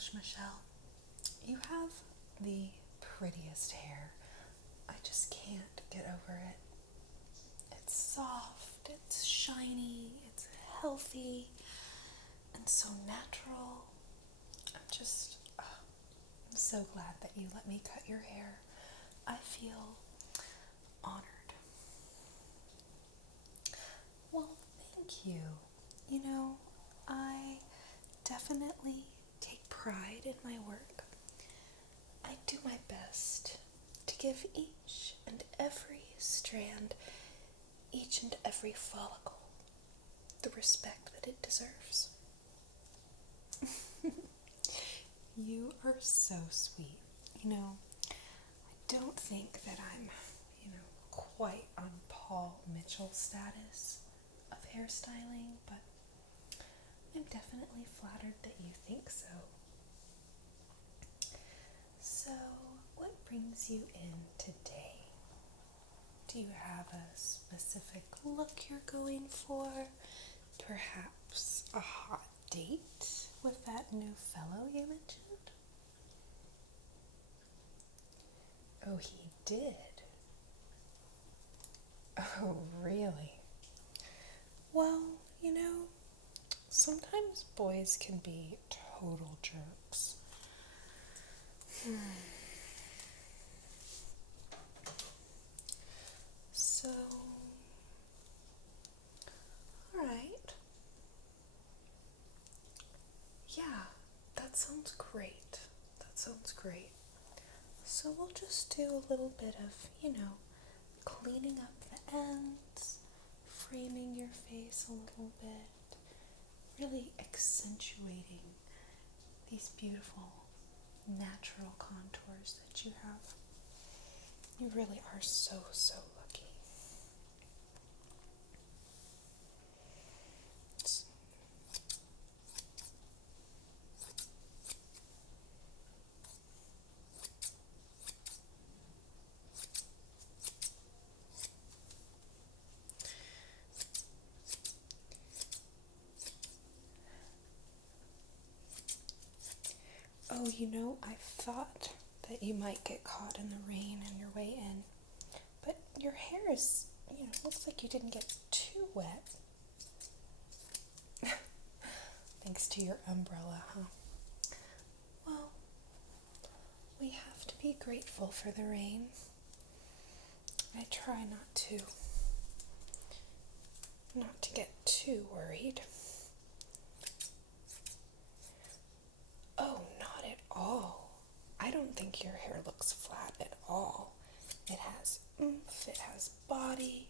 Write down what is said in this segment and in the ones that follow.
gosh, Michelle, you have the prettiest hair. I just can't get over it. It's soft, it's shiny, it's healthy, and so natural. I'm so glad that you let me cut your hair. I feel honored. Well, thank you. You know, I definitely take pride in my work. I do my best to give each and every strand, each and every follicle, the respect that it deserves. You are so sweet. You know, I don't think that I'm, quite on Paul Mitchell status of hairstyling, but I'm definitely flattered that you think so. So, what brings you in today? Do you have a specific look you're going for? Perhaps a hot date with that new fellow you mentioned? Oh, he did? Oh, really? Well, sometimes boys can be total jerks. So, alright. Yeah, that sounds great. So we'll just do a little bit of, cleaning up the ends, framing your face a little bit, really accentuating these beautiful natural contours that you have. You really are so, so lucky. Oh, I thought that you might get caught in the rain on your way in, but your hair is, looks like you didn't get too wet. Thanks to your umbrella, huh? Well, we have to be grateful for the rain. I try not to get too worried. Oh, not at all. I don't think your hair looks flat at all. It has oomph, it has body.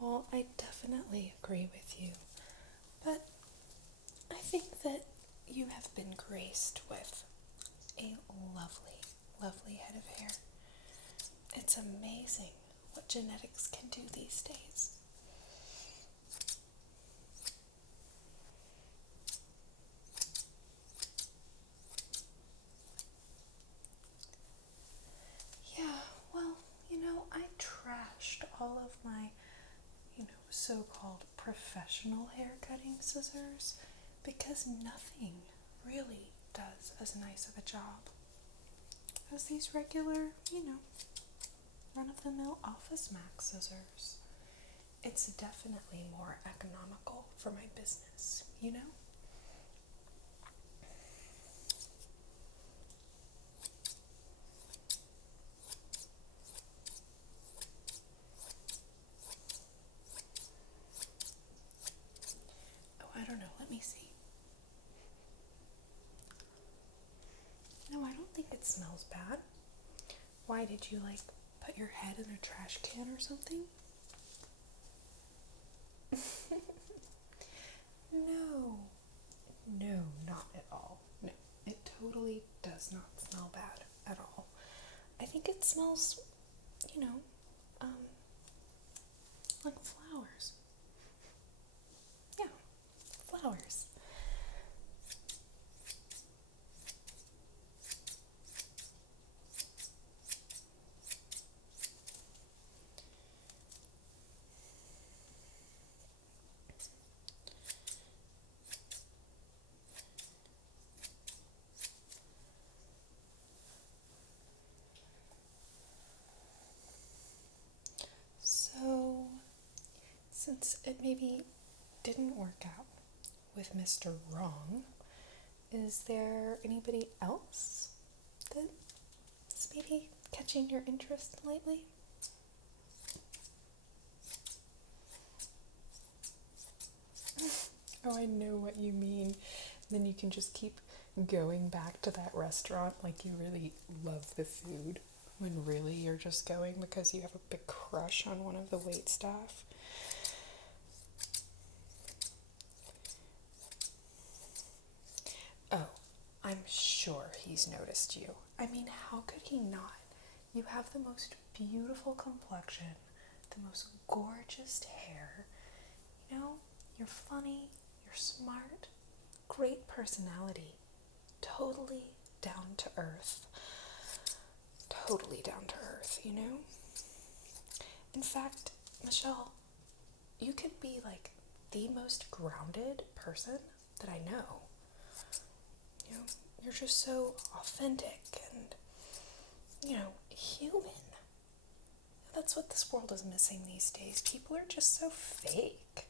Well, I definitely agree with you, but I think that you have been graced with a lovely, lovely head of hair. It's amazing what genetics can do these days. Yeah, well, I trashed all of my, so-called professional hair cutting scissors because nothing really does as nice of a job as these regular, run-of-the-mill Office Max scissors. It's definitely more economical for my business, Oh, I don't know. Let me see. No, I don't think it smells bad. Why, did you, put your head in a trash can or something? No, not at all. No, it totally does not smell bad at all. I think it smells, like flowers. Yeah, flowers. since it maybe didn't work out with Mr. Wrong, is there anybody else that's maybe catching your interest lately? Oh, I know what you mean. Then you can just keep going back to that restaurant like you really love the food, when really you're just going because you have a big crush on one of the waitstaff. Oh, I'm sure he's noticed you. I mean, how could he not? You have the most beautiful complexion, the most gorgeous hair. You know, you're funny, you're smart, great personality, totally down to earth. Totally down to earth, you know? In fact, Michelle, you could be like the most grounded person that I know. You know, you're just so authentic and, you know, human. That's what this world is missing these days. People are just so fake.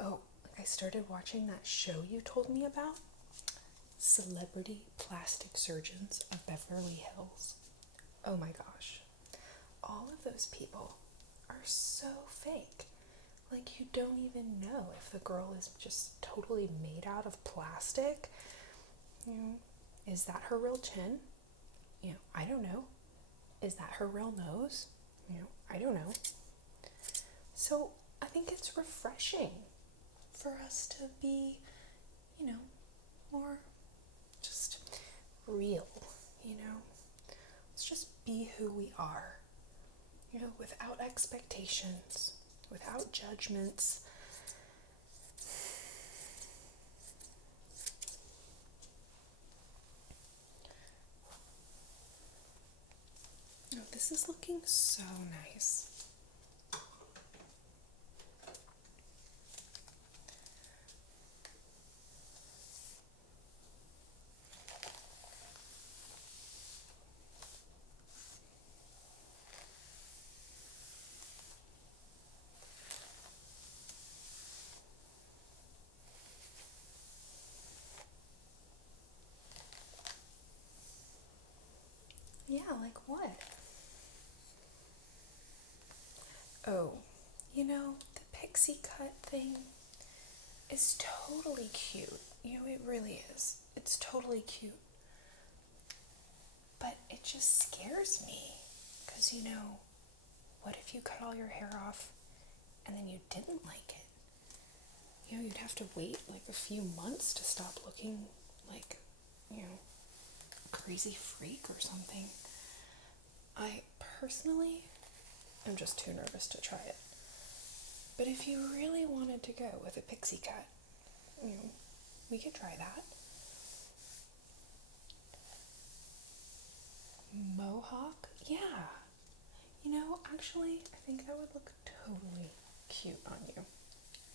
Oh, I started watching that show you told me about, Celebrity Plastic Surgeons of Beverly Hills. Oh my gosh. All of those people are so fake. Like, you don't even know if the girl is just totally made out of plastic. You know, is that her real chin? You know, I don't know. Is that her real nose? You know, I don't know. So I think it's refreshing for us to be, you know, more just real, you know. Let's just be who we are, you know, without expectations, without judgments. Oh, this is looking so nice. Yeah, like what? Oh, you know, the pixie cut thing is totally cute. You know, it really is. It's totally cute. But it just scares me. Because, you know, what if you cut all your hair off and then you didn't like it? You know, you'd have to wait like a few months to stop looking like, you know, a crazy freak or something. I personally am just too nervous to try it. But if you really wanted to go with a pixie cut, you know, we could try that. Mohawk? Yeah. You know, actually, I think that would look totally cute on you.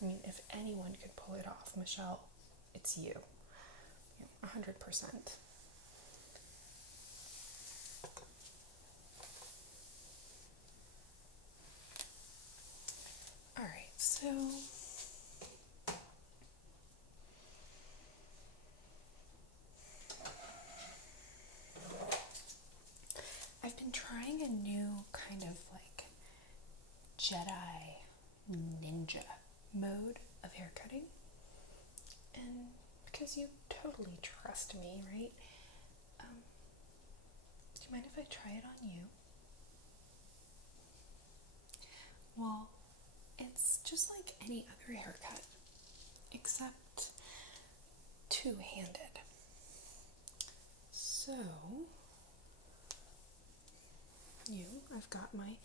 I mean, if anyone could pull it off, Michelle, it's you. 100%. Alright, so I've been trying a new kind of like Jedi ninja mode of haircutting. And because you totally trust me, right? Do you mind if I try it on you? Well, it's just like any other haircut, except two-handed. So, I've got my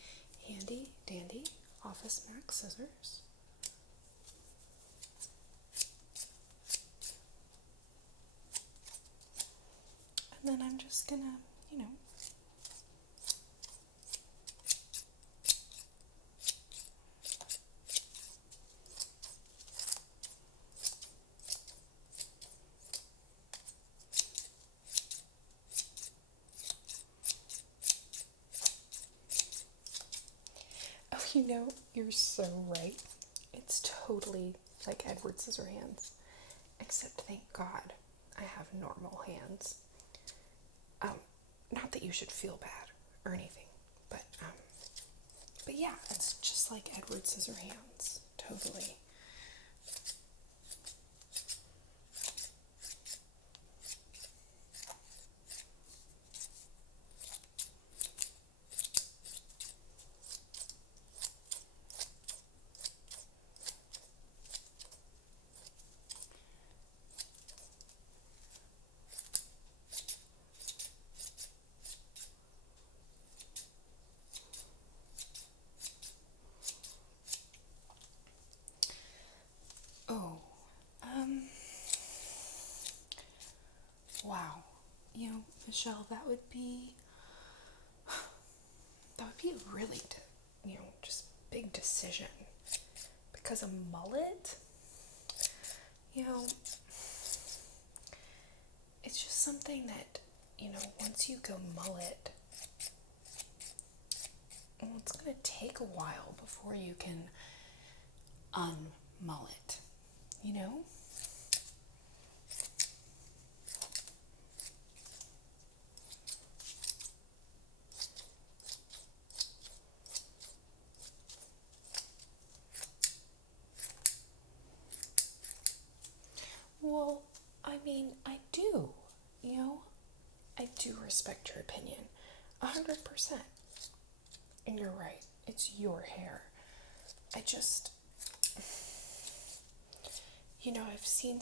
handy dandy Office Max scissors. And then I'm just gonna, You're so right. It's totally like Edward Scissorhands. Except, thank God, I have normal hands. Not that you should feel bad or anything, but yeah, it's just like Edward Scissorhands, totally. Oh, wow. Michelle, that would be a really, just big decision. Because a mullet, it's just something that, once you go mullet, well, it's going to take a while before you can unmullet, Well, I mean, I do, I do respect your opinion, 100%. And you're right, it's your hair. I just, I've seen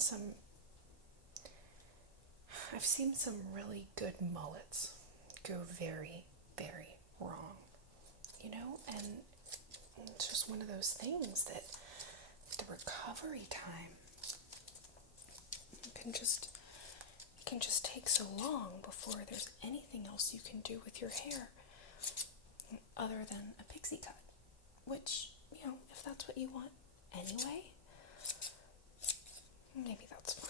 some really good mullets go very, very wrong, and it's just one of those things that the recovery time can just take so long before there's anything else you can do with your hair other than a pixie cut, which, if that's what you want anyway, maybe that's fine.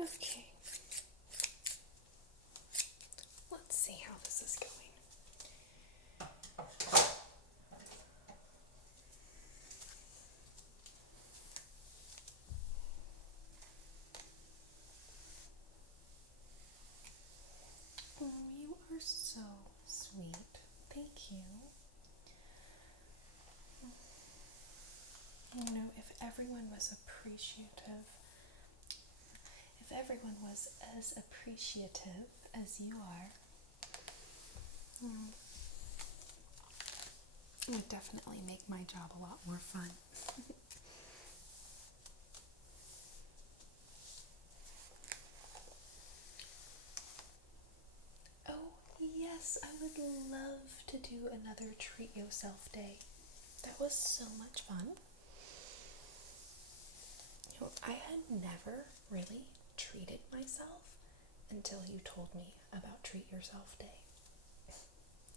Okay. Let's see how this is going. Oh, you are so sweet. Thank you. If everyone was as appreciative as you are, it would definitely make my job a lot more fun. Oh, yes, I would love to do another Treat Yourself Day. That was so much fun. I had never really treated myself until you told me about Treat Yourself Day.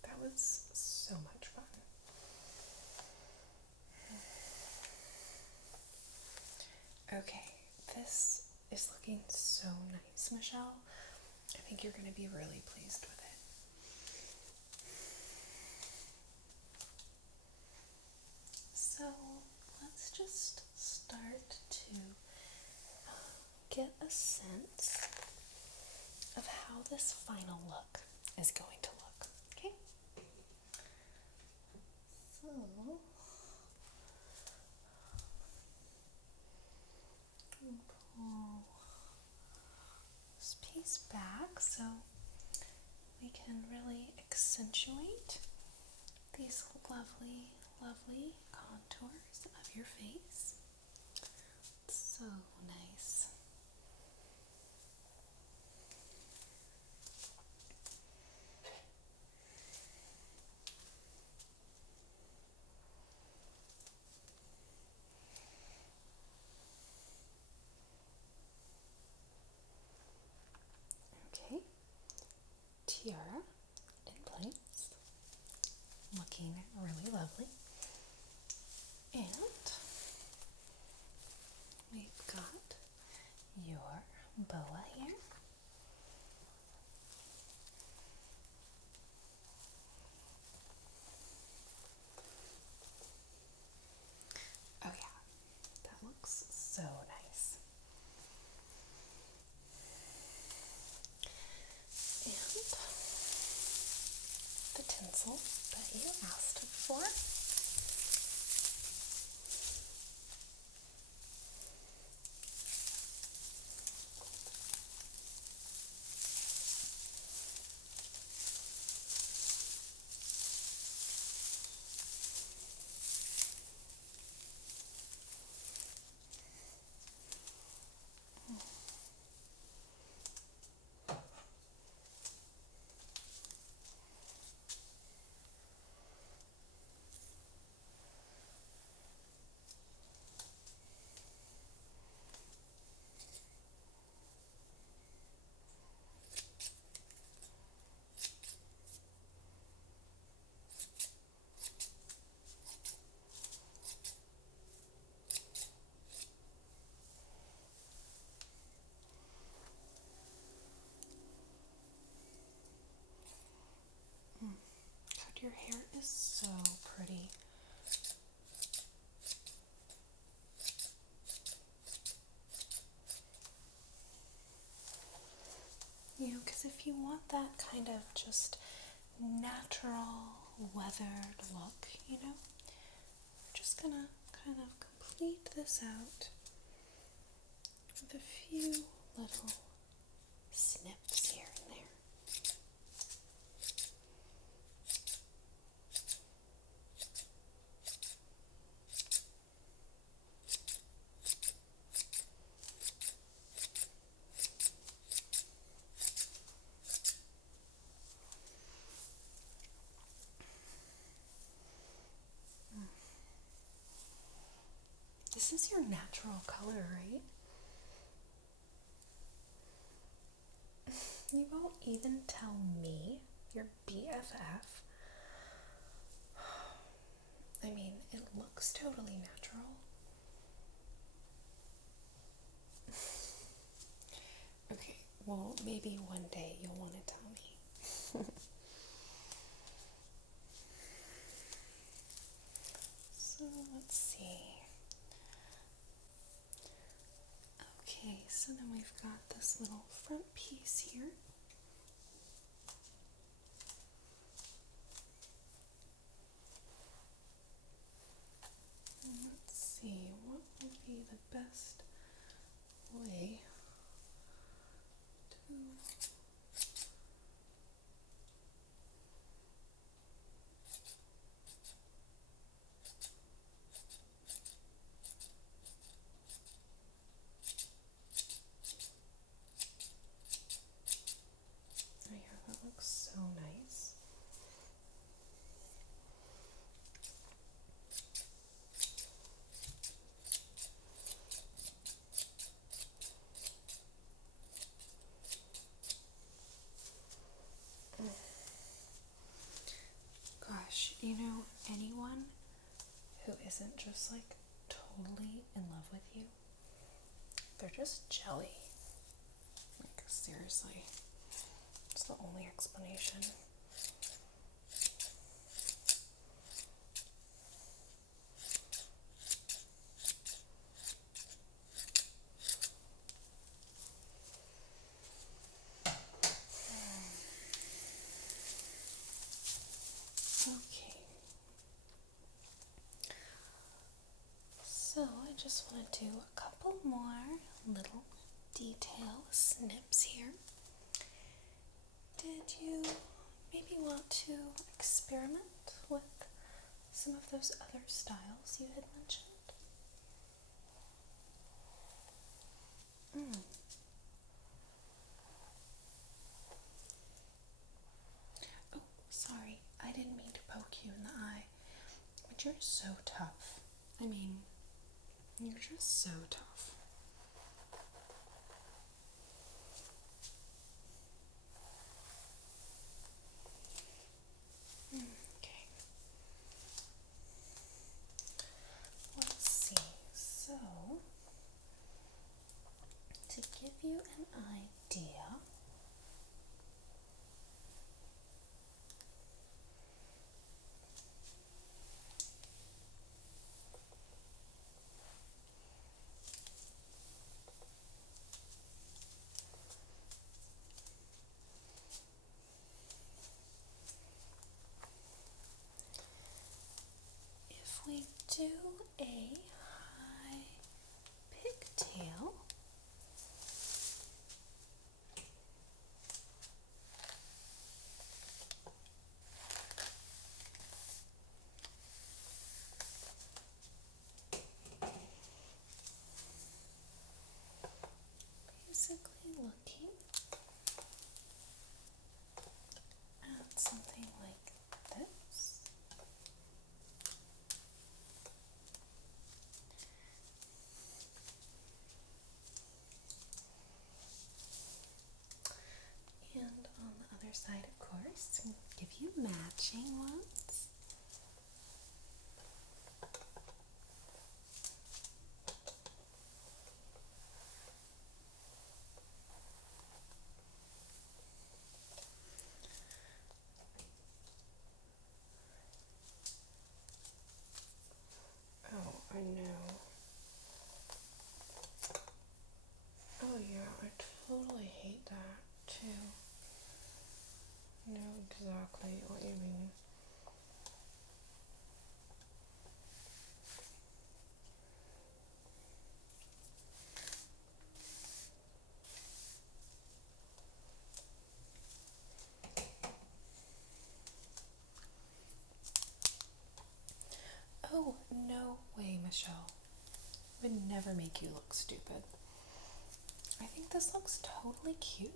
That was so much fun. Okay, this is looking so nice, Michelle. I think you're going to be really pleased with it. So let's just start to get a sense of how this final look is going to look, okay? So, pull this piece back so we can really accentuate these lovely, lovely contours of your face. So nice. looking really lovely. And we've got your boa here. Oh yeah, that looks so nice. And the tinsel that you asked for. God, your hair is so pretty. You know, because if you want that kind of just natural, weathered look, you know, we're just gonna kind of complete this out with a few little snips here and there. This is your natural color, right? You won't even tell me, your BFF. I mean, it looks totally natural. Okay, well, maybe one day you'll want to tell me. So, let's see. Okay, so then we've got this little front piece here. And let's see, what would be the best way to oh yeah, that looks so nice. Gosh, you know, anyone who isn't just like totally in love with you, they're just jelly. Like, seriously. It's the only explanation. Okay. So I just want to do a couple more little detail snips here. Did you maybe want to experiment with some of those other styles you had mentioned? Oh, sorry, I didn't mean to poke you in the eye, but you're so tough. I mean, you're just so tough. Okay. you an idea, if we do a high pigtail, basically looking at something like this. And on the other side, of course, we'll give you matching ones. Oh, I know. Oh yeah, I totally hate that too. I know exactly what you mean. Oh, no way, Michelle. Would never make you look stupid. I think this looks totally cute.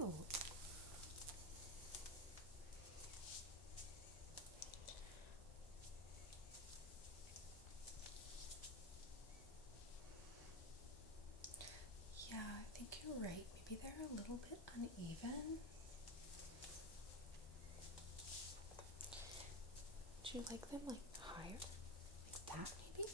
Yeah, I think you're right. Maybe they're a little bit uneven. Would you like them like higher? Like that maybe?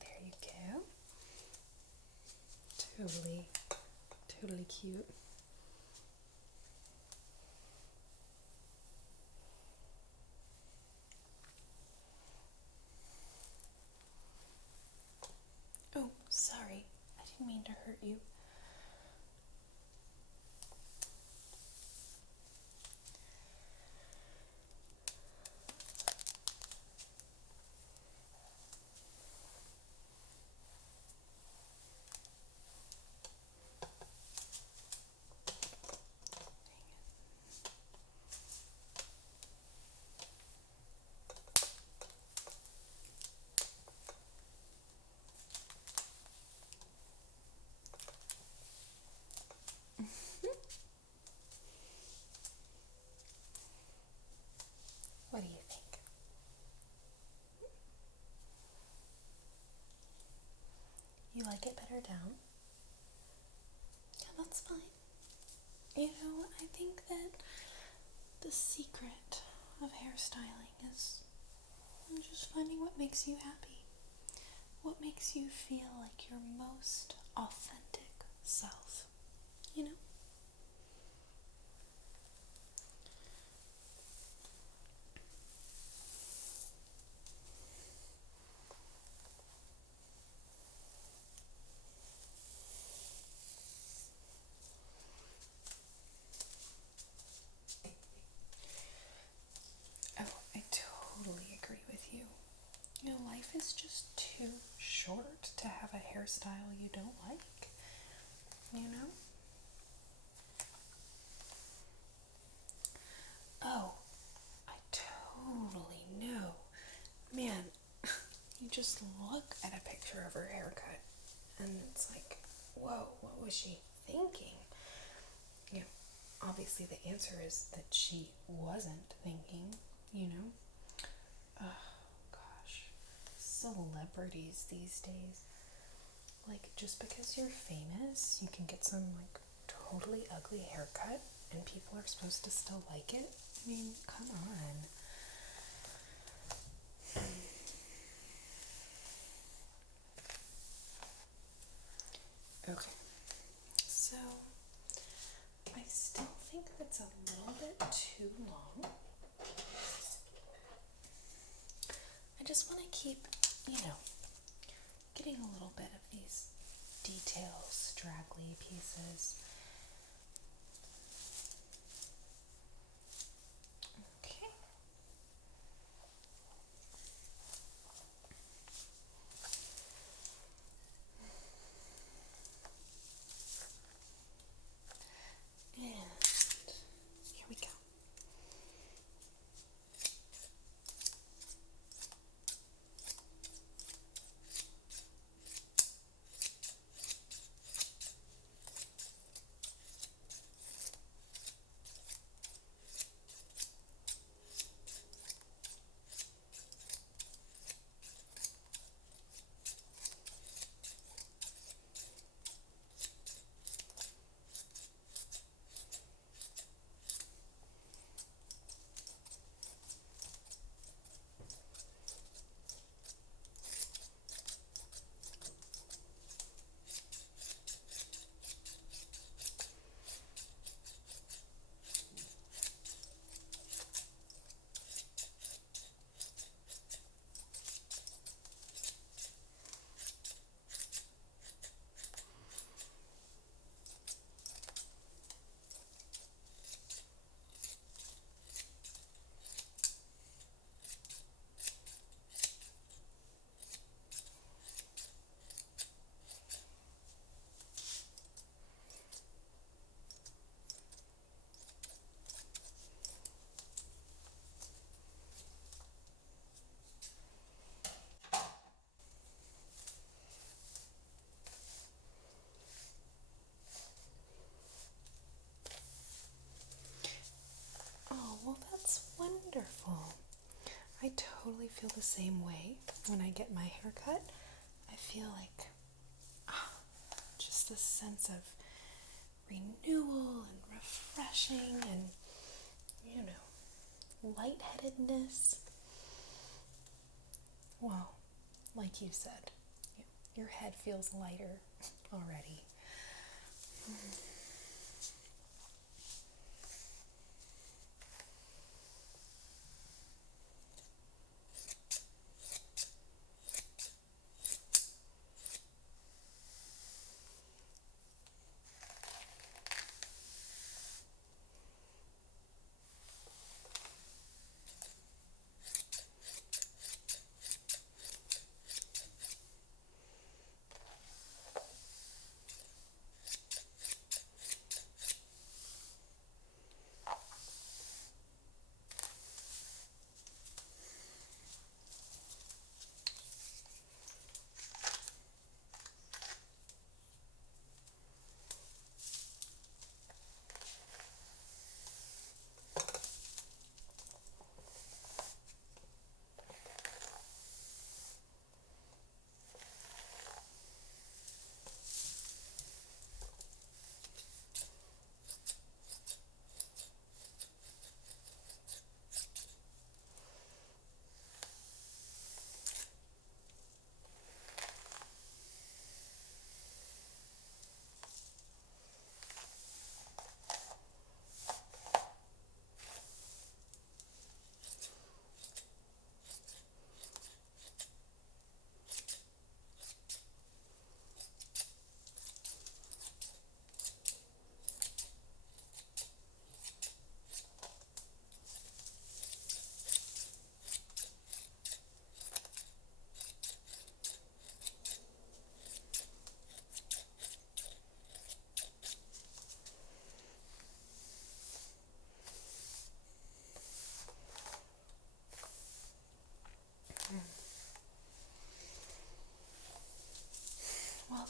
There you go. Totally cute. Oh, sorry. I didn't mean to hurt you. What do you think? You like it better down? Yeah, that's fine. You know, I think that the secret of hairstyling is just finding what makes you happy. What makes you feel like your most authentic self, you know? Oh, I totally agree with you. You know, life is just too short to have a hairstyle you don't like. you know? Oh, I totally know. Man, you just look at a picture of her haircut and it's like, whoa, what was she thinking? You know, obviously the answer is that she wasn't thinking, you know? Oh, gosh. Celebrities these days. Like, just because you're famous, you can get some, like, totally ugly haircut and people are supposed to still like it? I mean, come on. Okay. So, I still think that's a little bit too long. I just want to keep, getting a little bit of these details, straggly pieces. Okay. And here we go. Oh, well, that's wonderful. I totally feel the same way when I get my hair cut. I feel like just this sense of renewal and refreshing and, lightheadedness. Well, like you said, your head feels lighter already.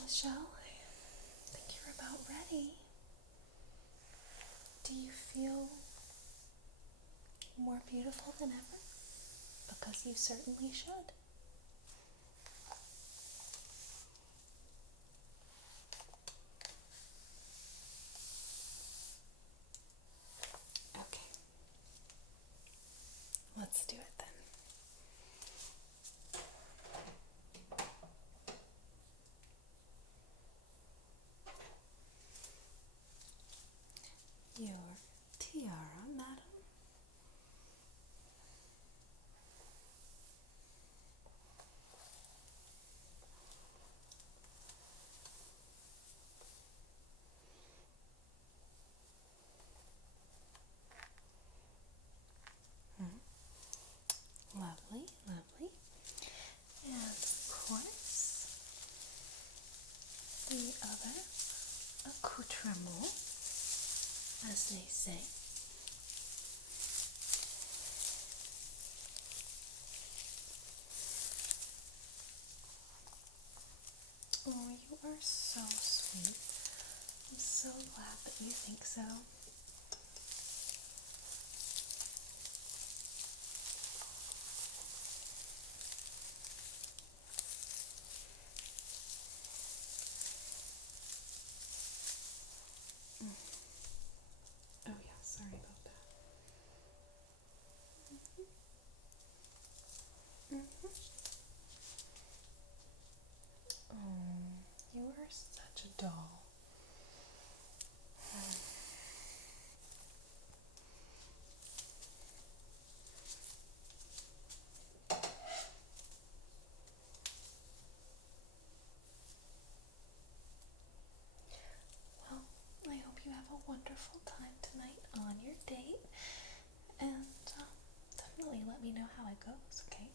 Michelle, I think you're about ready. Do you feel more beautiful than ever? Because you certainly should. Okay. Let's do it then. Your tiara, madam. Lovely, lovely. And of course, the other accoutrement, as they say. Oh, you are so sweet. I'm so glad that you think so. Oh yeah, sorry about that. Oh, you are such a doll. Well, I hope you have a wonderful time tonight on your date, and definitely let me know how it goes, okay?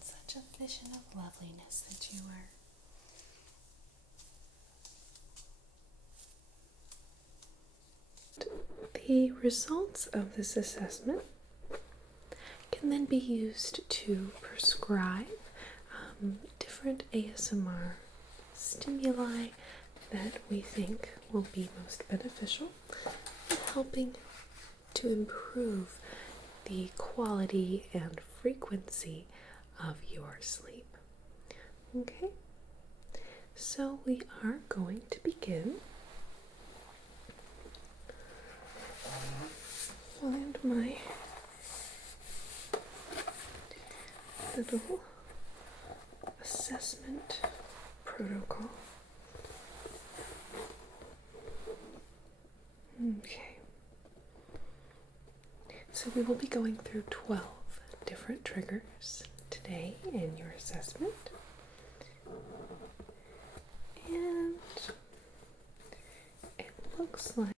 Such a vision of loveliness that you are. The results of this assessment can then be used to prescribe different ASMR stimuli that we think will be most beneficial in helping to improve the quality and frequency of your sleep. Okay, so we are going to begin. Find my little assessment protocol. Okay. So we will be going through 12 different triggers today in your assessment. And it looks like